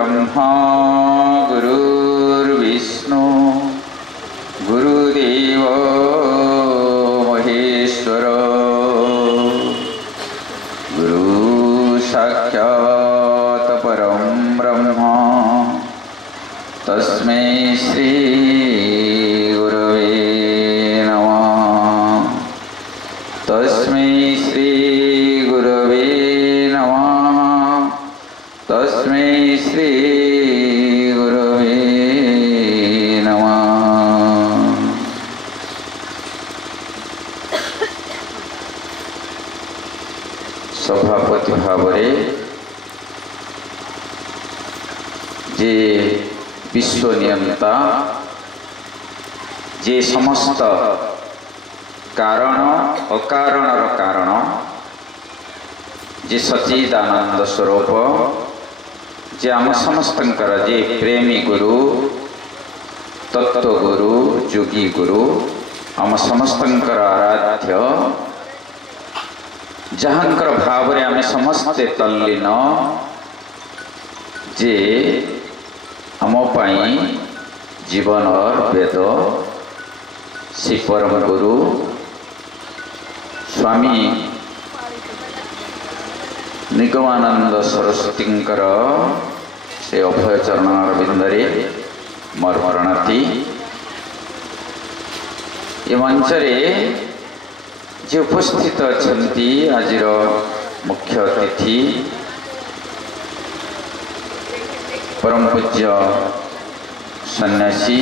गुरुर्ब्रह्मा गुरुर्विष्णु गुरुदेव महेश्वर गुरु साक्षात् परं ब्रह्म तस्मै श्री गुरवे नमः। तस्मै श्री गुरवे नमः। तस्मै श्री गुरवे नमः। सभापति भावरे जे विश्व नियंता जे समस्त कारण अकारणर कारण जे सच्चिदानंद स्वरूप जे आम समस्तंकर जे प्रेमी गुरु तत्व गुरु योगी गुरु आम समस्तंकर आराध्य जहांकर भावरे आमे समस्ते तल्लीन जे आम पाई जीवन और वेद श्री परम गुरु स्वामी निगमानंद सरस्वतींकर से अभय चरण अरविंदरे मोर प्रणाति। ये मंचरे जे उपस्थित अछंती आजिर मुख्य अतिथि परम पूज्य सन्यासी